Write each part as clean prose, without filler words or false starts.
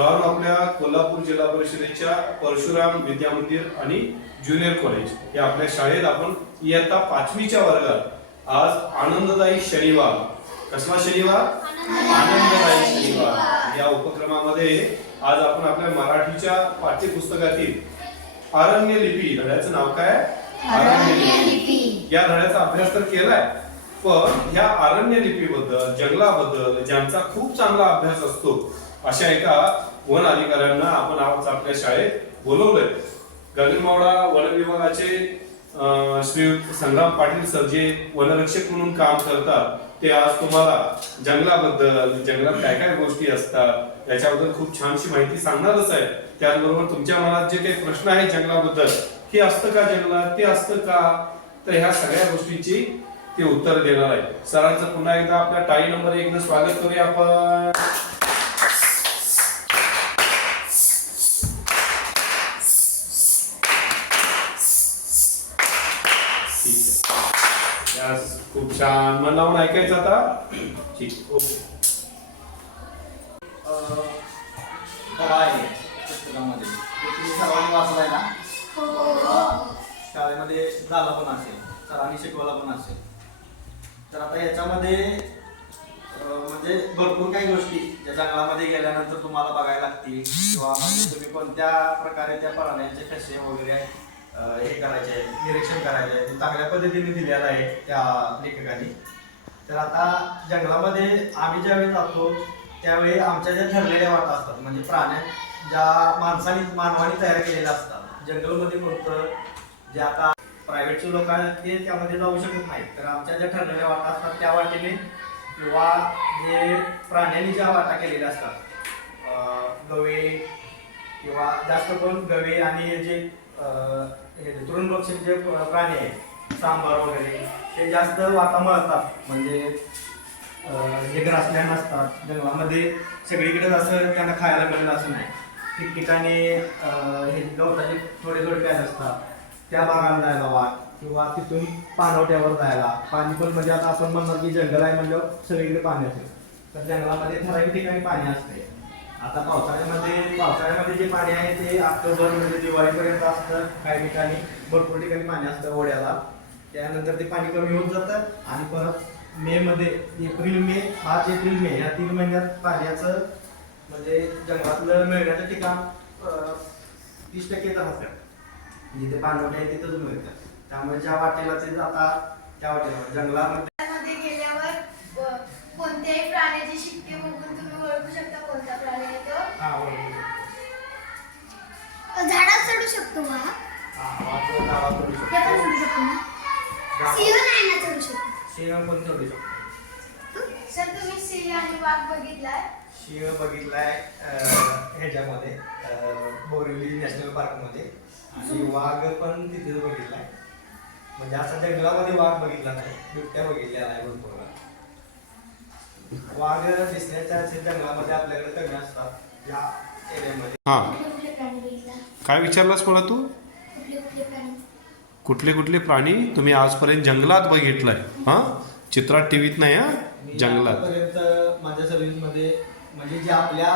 बाळांनो, आपल्या कोल्हापूर जिल्हा परिषदेच्या परशुराम विद्या मंदिर आणि ज्युनियर कॉलेज या आपल्या शाळेत आपण इयत्ता 5वीच्या वर्गात आज आनंददायी शनिवार, कसला शनिवार? आनंददायी शनिवार या उपक्रमामध्ये आज आपण आपल्या मराठीच्या पाठ्यपुस्तकातील अरण्य लिपी धड्याचं नाव काय? अरण्य लिपी या धड्याचा अभ्यास तर केलाय, पण ह्या अरण्य लिपीबद्दल, जंगलाबद्दल ज्यांचा खूप चांगला अभ्यास असतो अशा एका वन अधिकाऱ्यांना आपण आज आपल्या शाळेत बोलवलंय. गगनबावडा वन विभागाचे श्री संग्राम पाटील सर जे वनरक्षक म्हणून काम करतात, ते आज तुम्हाला जंगलाबद्दल, जंगलात काय काय गोष्टी असतात याच्याबद्दल खूप छानशी माहिती सांगणारच आहे. त्याचबरोबर तुमच्या मनात जे काही प्रश्न आहेत जंगलाबद्दल, हे असतं का जंगलात, ते असतं का, तर ह्या सगळ्या गोष्टींची ते उत्तर देणार आहे. सरांचं पुन्हा एकदा आपल्या टाळी नंबर 1 ने स्वागत करूया आपण. खूप छान. मन लावून ऐकायचं आता. ठीक, ओके. पुस्तकामध्ये तुम्ही सर्वांनी वाचलाय ना? शाळेमध्ये झाला पण असेल, सरांनी शिकवला पण असेल. तर आता याच्यामध्ये म्हणजे भरपूर काही गोष्टी ज्या जंगलामध्ये गेल्यानंतर तुम्हाला बघायला लागतील, किंवा म्हणजे तुम्ही कोणत्या प्रकारे त्या प्राण्यांचे कसे वगैरे हे करायचे आहे, निरीक्षण करायचे आहे, ते चांगल्या पद्धतीने दिलेलं आहे त्या लेखकांनी. तर आता जंगलामध्ये आम्ही ज्यावेळी जातो त्यावेळी आमच्या ज्या ठरलेल्या वाटा असतात, म्हणजे प्राण्या ज्या मानवाने तयार केलेल्या असतात. जंगलमध्ये कोणतं जे आता प्रायव्हेटचे लोक आहेत ते त्यामध्ये जाऊ शकत नाहीत, तर आमच्या ज्या ठरलेल्या वाटा असतात त्या वाटेने, किंवा जे प्राण्यांनी ज्या वाटा केलेल्या असतात, गवे किंवा जास्त करून गवे आणि जे तृणभक्षी जे प्राणी आहेत, सांबार वगैरे, ते जास्त वाटा मळतात. म्हणजे जे ग्रासलँड असतात जंगलामध्ये सगळीकडे असं त्यांना खायला मिळेल असं नाही. ठिकठिकाणी हे गवताचे थोडे थोडे पॅच असतात, त्या भागाला जायला वाट, किंवा तिथून पाणवट्यावर जायला. पाणी पण म्हणजे आता आपण म्हणणार की जंगल आहे म्हणजे सगळीकडे पाणी असेल, तर जंगलामध्ये ठराविक ठिकाणी पाणी असते. आता पावसाळ्यामध्ये जे पाणी आहे ते ऑक्टोबर म्हणजे दिवाळीपर्यंत असतं. काही ठिकाणी भरपूर ठिकाणी पाणी असतं ओढ्याला. त्यानंतर ते पाणी कमी होत जातं आणि परत मेमध्ये मार्च एप्रिल मे या 3 महिन्यात पाण्याचं म्हणजे जंगलातलं मिळण्याचं ठिकाण 30% राहतं. जिथे पाणवठे आहे तिथंच मिळतं. त्यामुळे ज्या वाटेला ते जातात त्या वाटेला जंगलामध्ये गेल्यावर कोणत्याही प्राण्याची शिट्टी बघून तुम्ही ओळखू शकता कोणता प्राणी आहे तो. झाडात चढू शकतो का? सिंह नाही ना चढू शकतो. सिंह पण चढू शकतो. सर, तुम्ही सिंह आणि वाघ बघितलाय? सिंह बघितलाय ह्याच्यामध्ये बोरिवली नॅशनल पार्कमध्ये, आणि वाघ पण तिथेच बघितलाय. म्हणजे असं जंगलामध्ये वाघ बघितला नाही, बिबट्या बघितलेला आहे भरपूर. वाघ दिसण्याच्या जंगलामध्ये आपल्याकडे कमी असतात या एरियामध्ये. काय विचारलास मला तू? कुठले कुठले प्राणी तुम्ही आजपर्यंत जंगलात बघितलाय? चित्रात, टीव्हीत नाही, जंगलात. आतापर्यंत माझ्या सर्व्हिसमध्ये म्हणजे जे आपल्या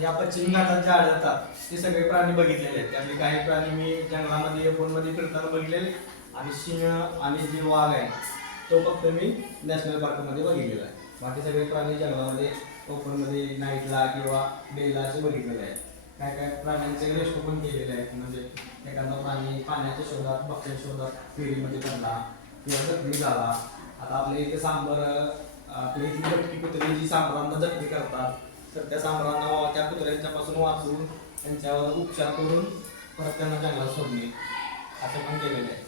या पश्चिम घाटात जे आढळतात ते सगळे प्राणी बघितलेले आहेत. त्यामुळे काही प्राणी मी जंगलामध्ये फोनमध्ये फिरताना बघितलेले, आणि सिंह आणि जे वाघ आहे तो फक्त मी नॅशनल पार्कमध्ये बघितलेला आहे. बाकी सगळे प्राणी जंगलामध्ये ओपनमध्ये नाईटला किंवा डेला असे बघितलेले आहेत. काय काय प्राण्यांचे रेस्क्यू पण केलेले आहेत. म्हणजे एखादा प्राणी पाण्याच्या शोधात, भक्ष्याच्या शोधात फेरीमध्ये पडला किंवा जखमी झाला. आता आपल्या इथे आपल्या इथली भटकी कुत्री जी सांबरांना जखमी करतात, तर त्या सांबरांना त्या कुत्र्यांच्यापासून वाचवून त्यांच्यावर उपचार करून परत त्यांना जंगलात सोडणे असं पण केलेलं आहे.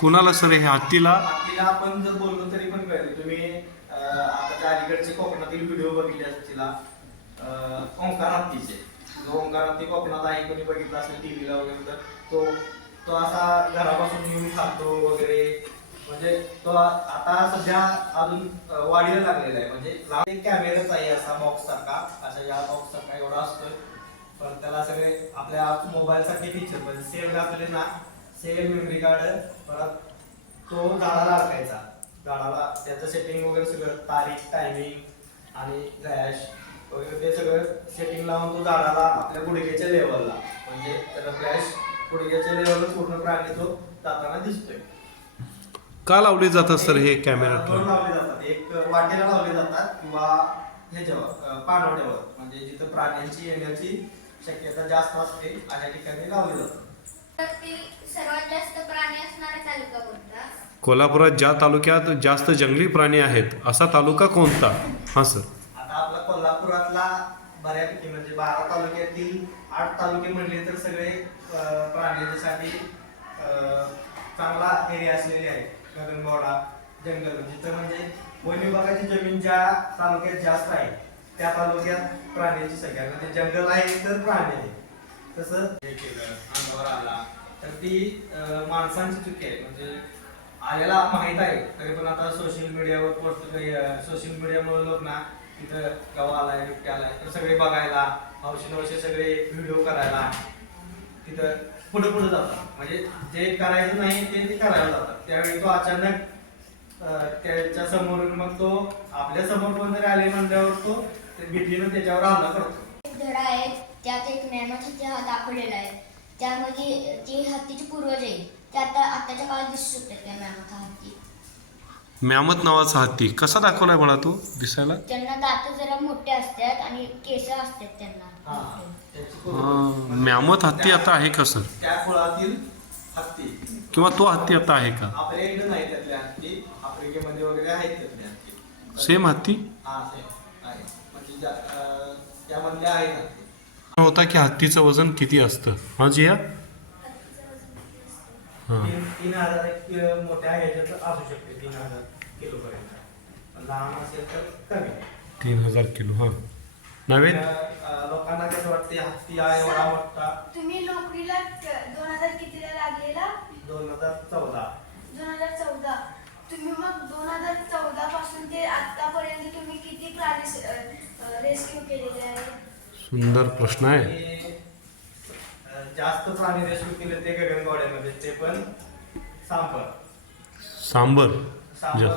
कुणाला सर हे हत्तीला? हत्तीला आपण जर बोललो तरी पण कळेल. तुम्ही आता त्या अलीकडचे कोकणातील व्हिडिओ बघितले असतील, ओंकार हत्तीचे. जो ओंकार हत्ती कोकणात आहे, कोणी बघितला असेल टीव्हीला वगैरे, तर तो असा घरापासून येऊन खातो वगैरे. म्हणजे तो आता सध्या अजून वाढीला लागलेला आहे. म्हणजे कॅमेराच आहे असा बॉक्स सारखा, असा या बॉक्स सारखा एवढा असतोय, पण त्याला सगळे आपल्या मोबाईल साठी फीचर म्हणजे सेव्ह घातले ना, सेव्ह मेमरी कार्ड, परत तो झाडाला अडकायचा. झाडाला त्याचं सेटिंग वगैरे सगळं, तारीख, टायमिंग आणि फ्लॅश वगैरे ते सगळं सेटिंग लावून तो झाडाला आपल्या गुडघ्याच्या लेवलला म्हणजे त्याला फ्लॅश गुडघ्याच्या लेवलला पूर्ण प्राणी तो जाताना दिसतोय. का लावले जातात सर हे कॅमेरा? दोन लावले जातात, एक वाटेला लावले जातात किंवा ह्याच्यावर पाणवड्यावर म्हणजे जिथं प्राण्यांची येण्याची शक्यता जास्त असते अशा ठिकाणी लावले जातात. सर्वात जास्त प्राणी असणारा तालुका कोणता? कोल्हापुरात ज्या तालुक्यात जास्त जंगली प्राणी आहेत असा तालुका कोणता? हां सर. आता आपला कोल्हापुरातला बऱ्यापैकी म्हणजे 12 तालुक्यातील 8 तालुके म्हणले तर सगळे प्राण्यांसाठी चांगला एरिया असलेले आहे. गगनबावडा जंगल जिथं म्हणजे वन विभागाची जमीन ज्या तालुक्यात जास्त आहे त्या तालुक्यात प्राण्यांची संख्या म्हणजे जंगल आहे तर प्राणी आहे. तसं हे केलं अंगावर आला तर ती माणसांची चुकी आहे म्हणजे आलेला माहीत आहे तरी पण आता सोशल मीडियावर सोशल मीडियामुळे लोक ना तिथं गाव आलाय बिबट्या आलाय तर सगळे बघायला हौशी सगळे व्हिडिओ करायला तिथं पुढे जातात म्हणजे जे करायचं नाही ते करायला जातात. त्यावेळी तो अचानक त्याच्या समोरून मग तो आपल्या समोर कोणतरी आले म्हणल्यावर तो भीतीनं त्याच्यावर हल्ला करतो. धडा आहे त्यात एक मॅमथ हत्ती हा दाखवलेला आहे. त्यामध्ये जी हत्तीची पूर्वज आहे ते आताच्या काळात दिसू शकतात. त्या मॅमथ हत्ती म्यामत नावाचा हत्ती कसा दाखवलाय मला तू दिसायला? त्यांना दात जरा मोठे असतात आणि केस असतात त्यांना. म्यामत हत्ती आता आहे का सर? त्या कुळातील हत्ती किंवा तो हत्ती आता आहे का? आपल्या इकडे नाही त्यातल्या हत्ती, आफ्रिकेमध्ये वगैरे आहेत त्यातल्या हत्ती. सेम हत्ती हा सेम आहे म्हणजे त्यामधल्या आहेत हत्ती. होता की हत्तीचं वजन किती असतं? हा जी या 3000 किलो मोठ्या ह्याच्यात असू शकते 3000 किलो पर्यंत. लहान असेल तर कमी 3000 किलो. हा नव्हे लोकांना कसं वाटते हत्ती हा एवढा मोठा. तुम्ही नोकरीला 2000 कितीला लागलेला? 2014. 2014. तुम्ही मग 2014 पासून ते आतापर्यंत तुम्ही किती प्राणी रेस्क्यू केलेले आहे? सुंदर प्रश्न आहे. आणि जास्त प्राणी रेस्क्यू केले ते गगनबावड्यामध्ये ते पण सांबर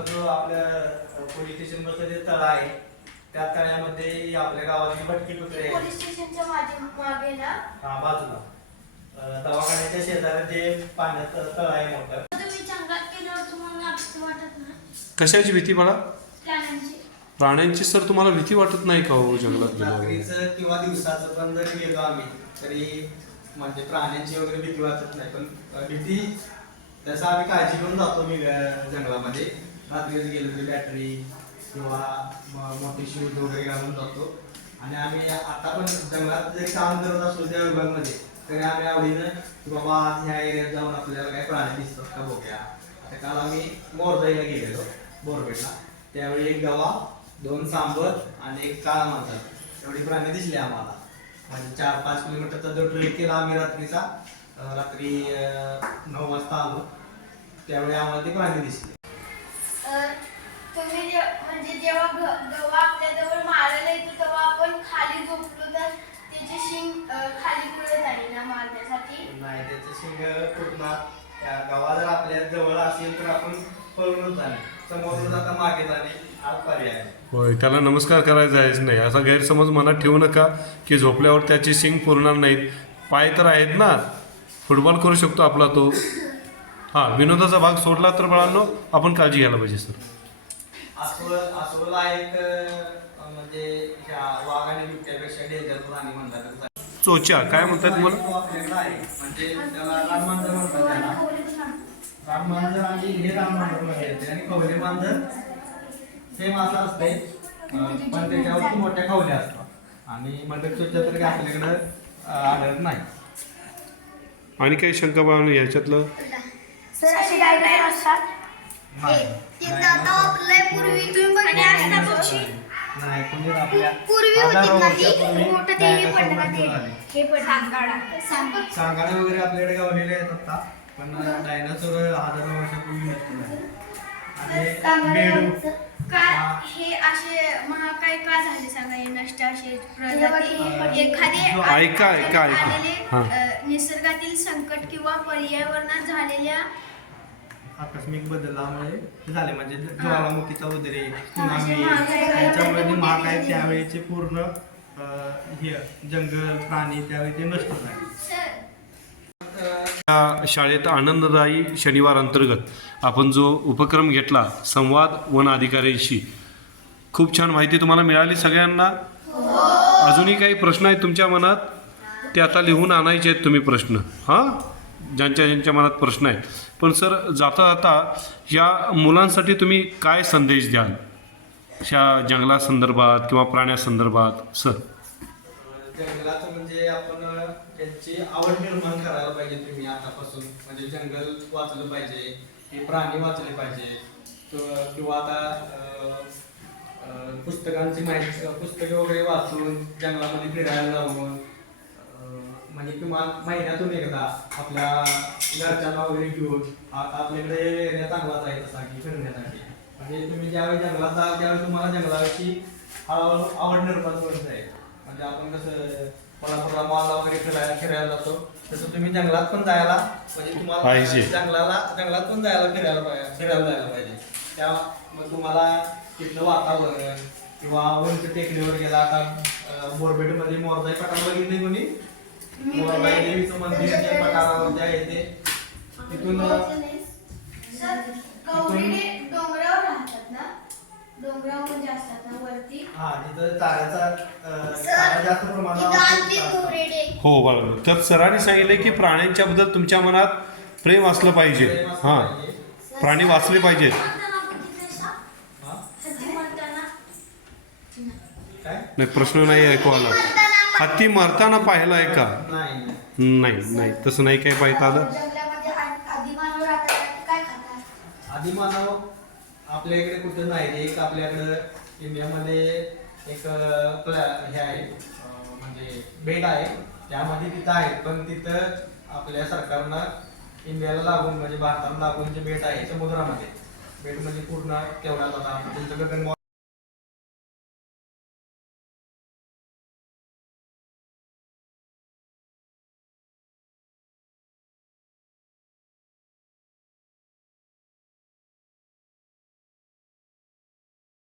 जो आपल्या पोलीस स्टेशन बसलेले तळ आहे त्या तळ्यामध्ये आपल्या गावाची भटकी कुत्रे पोलीस स्टेशनच्या मागे ना बाजूला दवाखान्याच्या शेजारी जे पाण्यात तळ आहे मोठं. तुम्ही जंगलात गेल्यावर तुम्हाला भीती वाटत नाही? कशाची भीती बाळा? प्राण्यांची. प्राण्यांची सर तुम्हाला भीती वाटत नाही का हो जंगलात गेल्यावर? रात्रीचं किंवा दिवसाचं पण जरी गेलो आम्ही तरी म्हणजे प्राण्यांची वगैरे भीती वाटत नाही पण भीती तसं आम्ही काळजी घेऊन जातो मी जंगलामध्ये. रात्रीच गेलो तरी बॅटरी किंवा मोठी शूज वगैरे घालून जातो आणि आम्ही आता पण जंगलात जरी काम करत असतो त्या विभागामध्ये तरी आम्ही आवडीनं की बाबा आज ह्या एरियात जाऊन आपल्याला काही प्राणी दिसतात का बघूया. आता काल आम्ही मोरजाईला गेलेलो बोरबेटला त्यावेळी एक गवा 2 सांबर आणि 1 काळा मांजर एवढी प्राणी दिसली आम्हाला. म्हणजे 4-5 किलोमीटरचा जो ट्रेक केला आम्ही रात्री 9 वाजता आलो त्यावेळी आम्हाला ते प्राणी दिसले. तुम्ही म्हणजे जेव्हा गवा आपल्या जवळ मारायला येतो तेव्हा आपण खाली झोपलो तर त्याचे शिंग खाली पडत आहे ना मारण्यासाठी? नाही त्याचे शिंग फुटणार. त्या गवा जर आपल्या जवळ असेल तर आपण पळूनच जाणे समोर जाता मागे जाणे हा पर्याय. होय त्याला नमस्कार करायला जायचं नाही असा गैरसमज मनात ठेवू नका की झोपल्यावर त्याची शिंग पुरणार नाहीत. पाय तर आहेत ना, फुटबॉल करू शकतो आपला तो. हां विनोदाचा भाग सोडला तर बाळांनो आपण काळजी घ्यायला पाहिजे सर. अस्वलला एक म्हणजे ह्या वाघ आणि बिबट्यापेक्षा डेंजर प्राणी म्हणतात. चोच्या काय म्हणतात मला? आपल्याकडे आहे म्हणजे त्याला रानमांजर म्हणतात त्याला. रानमांजर आणि हे रानमांजर मध्ये येते आणि खवले मांजर सेम असं असते पण त्याच्यावर मोठ्या खवल्या असतात आणि मंडप चोच्या तर काय आपल्याकडं आढळत नाही. आणि काही शंका बाळांनो ह्याच्यातलं? सर असे काय काय असतात? ते दाता आपल्या पूर्वी तुम्ही बघितले असता पक्षी? नाही कोणी आपल्या पूर्वी होती ना ती मोठं ते हे पडलं ना ते हे पडलं सांगाडे वगैरे आपल्याकडे गावलेले आहेत आता पण डायनासोर हजारो वर्षापूर्वी नसतो. आणि बेडू काय हे असे महाकाय का झाले सांगा हे नष्ट असे प्रजाती एखादे ऐका. निसर्गातील संकट किंवा पर्यावरणात झालेल्या आकस्मिक बदलामुळे झाले, म्हणजे ज्वालामुखीचा उद्रेक, सुनामी, याच्यामुळे जे महाकाय त्यावेळेचे पूर्ण हे जंगल प्राणी त्यावेळी ते नष्ट झाले. या शाळेत आनंददायी शनिवार अंतर्गत आपण जो उपक्रम घेतला संवाद वन अधिकाऱ्यांशी, खूप छान माहिती तुम्हाला मिळाली सगळ्यांना. अजूनही काही प्रश्न आहेत तुमच्या मनात ते आता लिहून आणायचे आहेत तुम्ही प्रश्न, हां, ज्यांच्या मनात प्रश्न आहेत. पण सर जाता जाता या मुलांसाठी तुम्ही काय संदेश द्याल ह्या जंगलासंदर्भात किंवा प्राण्यासंदर्भात सर? जंगलाचं म्हणजे आपण त्यांची आवड निर्माण करायला पाहिजे तुम्ही आतापासून, म्हणजे जंगल वाचलं पाहिजे, हे प्राणी वाचले पाहिजे. किंवा आता पुस्तकांची माहिती, पुस्तके वगैरे वाचून जंगलामध्ये फिरायला जाऊन, म्हणजे किमान महिन्यातून एकदा आपल्या घरच्यांना वगैरे घेऊन. आता आपल्याकडे एरिया चांगलाच आहे तसा की फिरण्यासाठी, म्हणजे तुम्ही ज्यावेळी जंगलात जाल त्यावेळी तुम्हाला जंगलाची आवड निर्माण होत जाईल. म्हणजे आपण कसं कोल्हापूरला मॉलला वगैरे फिरायला जातो, तसं तुम्ही जंगलात पण जायला, म्हणजे तुम्हाला जंगलात पण जायला फिरायला जायला पाहिजे. त्या मग तुम्हाला तिथलं वातावरण किंवा उंच टेकडीवर गेला, आता बोरबेटमध्ये मोरजाई पठार बघितले कोणी? मोरजाई देवीचं मंदिर जे पठारामध्ये आहे ते, तिथून डोंगरावर राहतात ना, डोंगरावर म्हणजे असतात ना वरती. हा, तिथं चारा जास्त प्रमाणात. हो बरोबर. तर सरांनी सांगितले की प्राण्यांच्याबद्दल तुमच्या मनात प्रेम असलं पाहिजे. हां, प्राणी वाचले पाहिजेत. नाही, प्रश्न नाही ऐकू आला. हत्ती मरताना पाहिला आहे का? नाही, तसं नाही काय पाहिजे आलं. जंगलामध्ये आदिमानव राहतात, काय खातात? आदिमानव आपल्या इकडे कुठे नाही. एक आपल्याकडं इंडियामध्ये एक हे आहे, म्हणजे बेट आहे, त्यामध्ये तिथं आहे. पण तिथं आपल्या सरकारनं इंडियाला लागून, म्हणजे भारताला लागून जे बेट आहे समुद्रामध्ये, बेट म्हणजे पूर्ण तेवढा आता तुमचं गगन